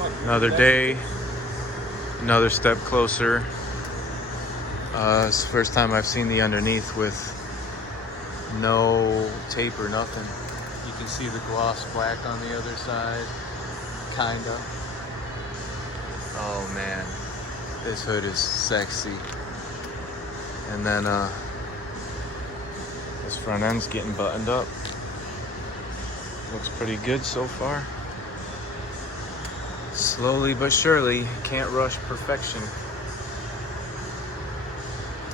Another day, another step closer. It's the first time I've seen the underneath with no tape or nothing. You can see the gloss black on the other side, kinda. Oh man, this hood is sexy. And then this front end's getting buttoned up. Looks pretty good so far. Slowly but surely, can't rush perfection.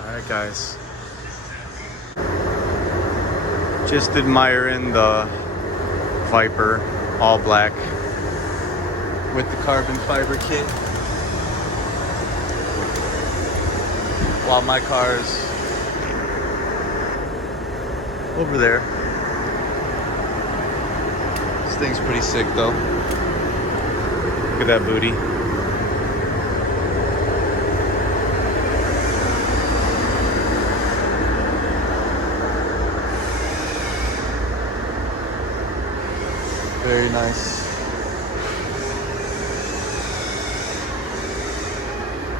Alright guys. Just admiring the Viper, all black, with the carbon fiber kit. While my car's over there. This thing's pretty sick though. Look at that booty. Very nice.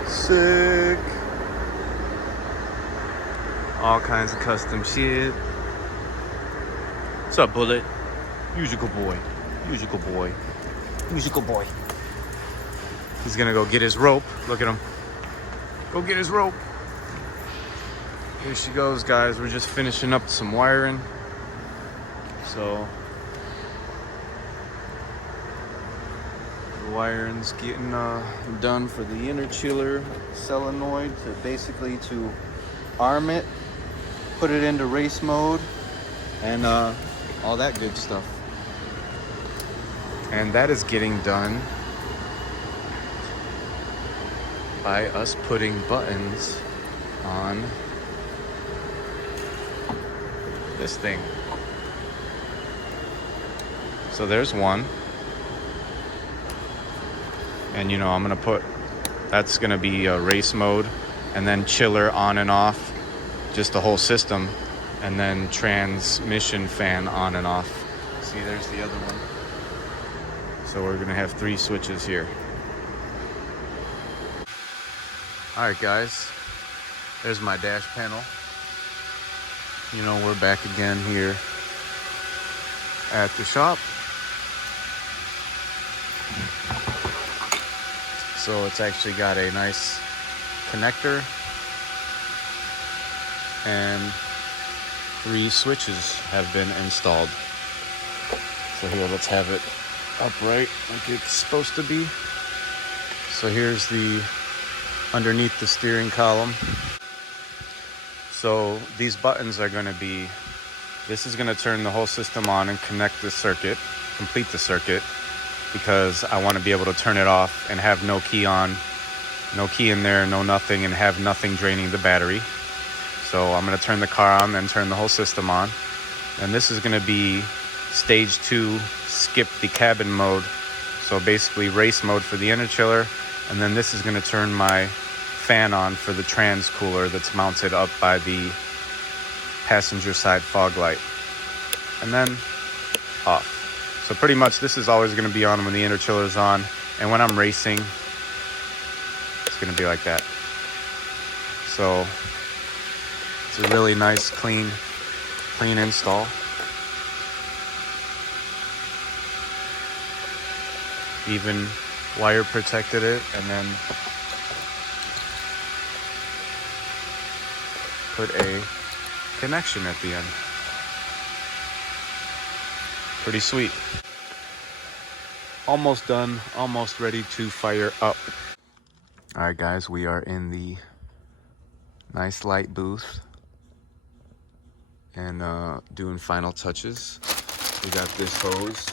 Sick. All kinds of custom shit. What's up, Bullet? Musical boy. Musical boy. Musical boy. He's gonna go get his rope. Look at him. Go get his rope. Here she goes, guys. We're just finishing up some wiring. So the wiring's getting done for the interchiller solenoid to arm it, put it into race mode, and all that good stuff. And that is getting done by us putting buttons on this thing. So there's one. And you know, I'm gonna put, that's gonna be a race mode, and then chiller on and off, just the whole system, and then transmission fan on and off. See, there's the other one. So we're gonna have 3 switches here. All right, guys, there's my dash panel. You know, we're back again here at the shop. So it's actually got a nice connector and 3 switches have been installed. So here, let's have it upright like it's supposed to be. So here's the underneath the steering column. So these buttons are going to be, this is going to turn the whole system on and connect the circuit, complete the circuit, because I want to be able to turn it off and have no key on, no key in there, no nothing, and have nothing draining the battery. So I'm going to turn the car on, then turn the whole system on. And this is going to be stage 2, skip the cabin mode. So basically race mode for the interchiller. And then this is going to turn my fan on for the trans cooler that's mounted up by the passenger side fog light. And then off. So pretty much this is always going to be on when the interchiller is on. And when I'm racing, it's going to be like that. So it's a really nice, clean install. Even wire protected it, and then put a connection at the end. Pretty sweet. Almost done, almost ready to fire up. All right, guys, we are in the nice light booth and doing final touches. We got this hose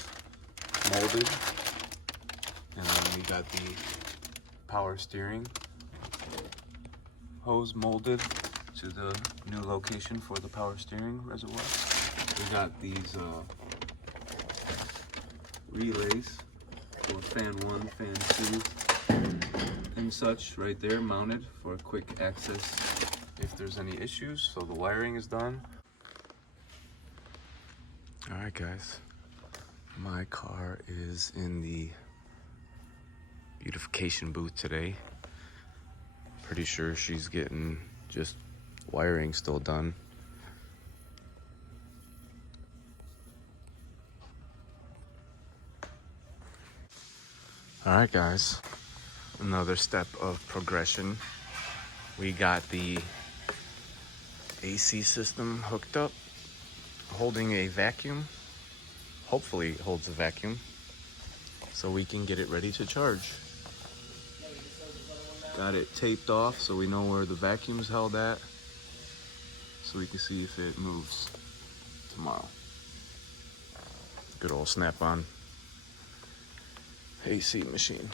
molded, and then we got the power steering hose molded to the new location for the power steering reservoir. We got these relays for fan 1, fan 2, and such right there mounted for quick access if there's any issues. So the wiring is done. All right, guys, my car is in the beautification booth today. Pretty sure she's getting just wiring still done. All right, guys, another step of progression. We got the AC system hooked up, holding a vacuum. Hopefully it holds a vacuum so we can get it ready to charge. Got it taped off so we know where the vacuum's held at, so we can see if it moves tomorrow. Good old snap-on AC machine.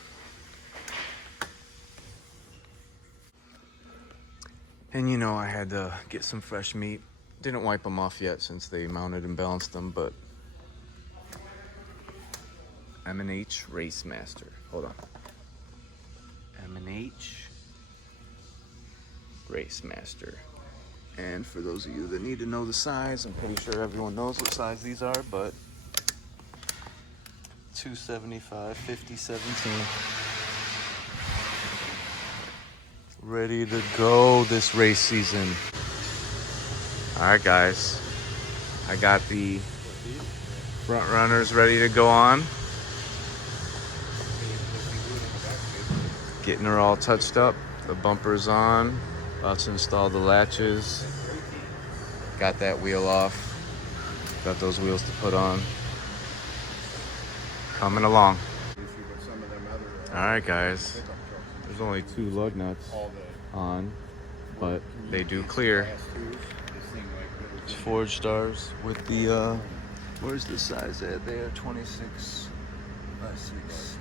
And you know, I had to get some fresh meat. Didn't wipe them off yet since they mounted and balanced them, but M&H Race Master. Hold on. M&H Race Master. And for those of you that need to know the size, I'm pretty sure everyone knows what size these are, but 275, 50, 17. Ready to go this race season. All right, guys. I got the front runners ready to go on. Getting her all touched up. The bumper's on. About to install the latches. Got that wheel off. Got those wheels to put on. Coming along. All right, guys. There's only 2 lug nuts on, but they do clear. It's Forge stars with the, where's the size at there? 26 by 6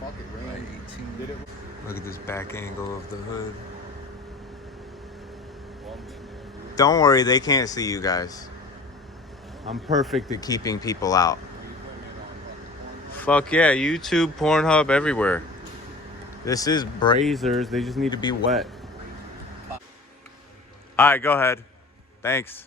by 18. Look at this back angle of the hood. Don't worry, they can't see you guys. I'm perfect at keeping people out. Fuck yeah, YouTube, Pornhub, everywhere. This is Brazers, they just need to be wet. All right, go ahead. Thanks.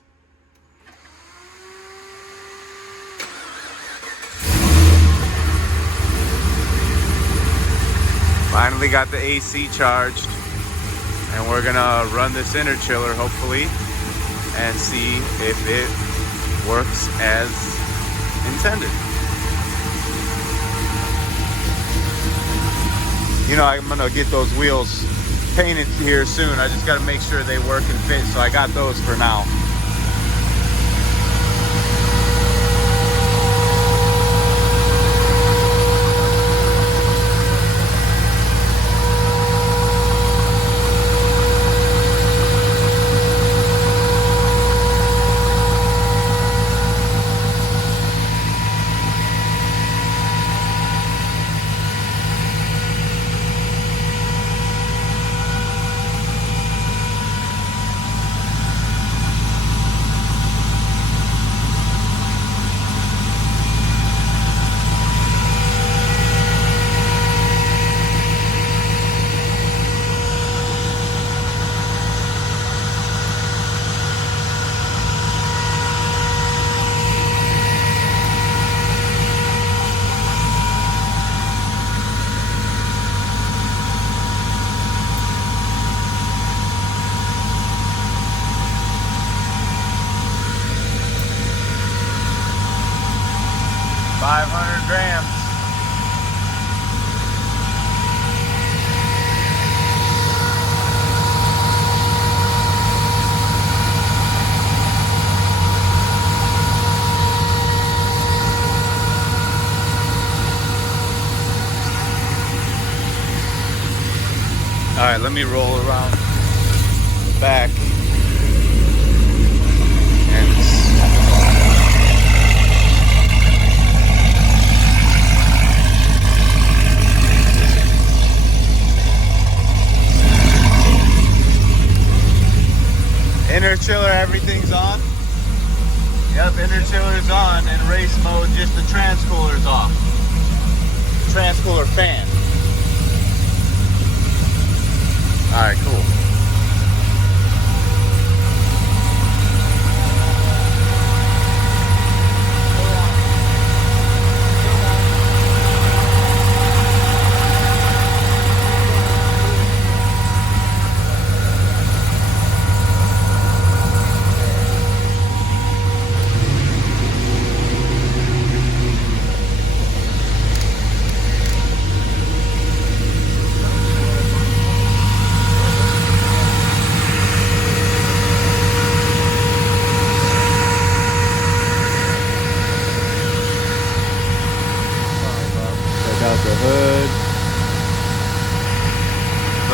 Finally got the AC charged, and we're gonna run this interchiller hopefully and see if it works as intended. You know, I'm gonna get those wheels painted here soon. I just gotta make sure they work and fit, so I got those for now. All right, let me roll around the back. Interchiller, everything's on. Yep, interchiller's on. In race mode, just the transcooler's off. Transcooler fan. All right, cool.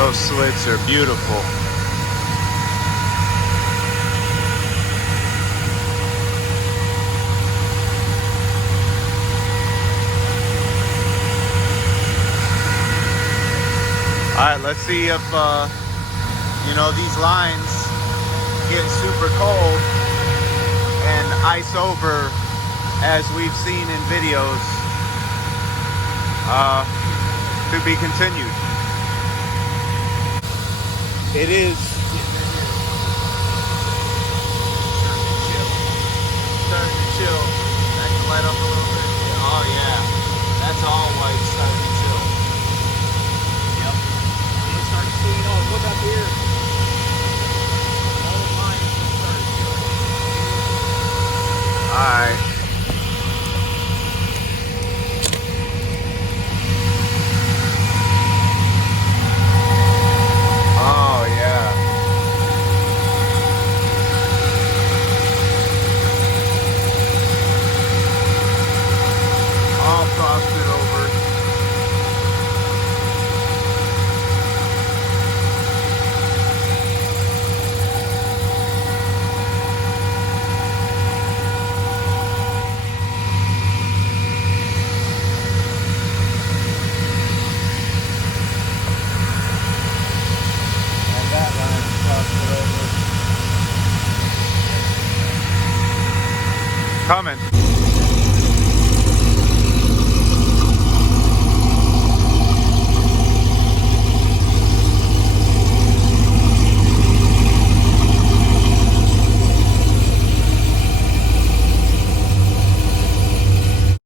Those slits are beautiful. All right, let's see if, you know, these lines get super cold and ice over as we've seen in videos. To be continued. It is starting to chill. That can light up a little bit. Oh yeah, that's all white starting to chill. Yep. You start seeing. Oh, look up here. All the lines start chilling. All right. Coming.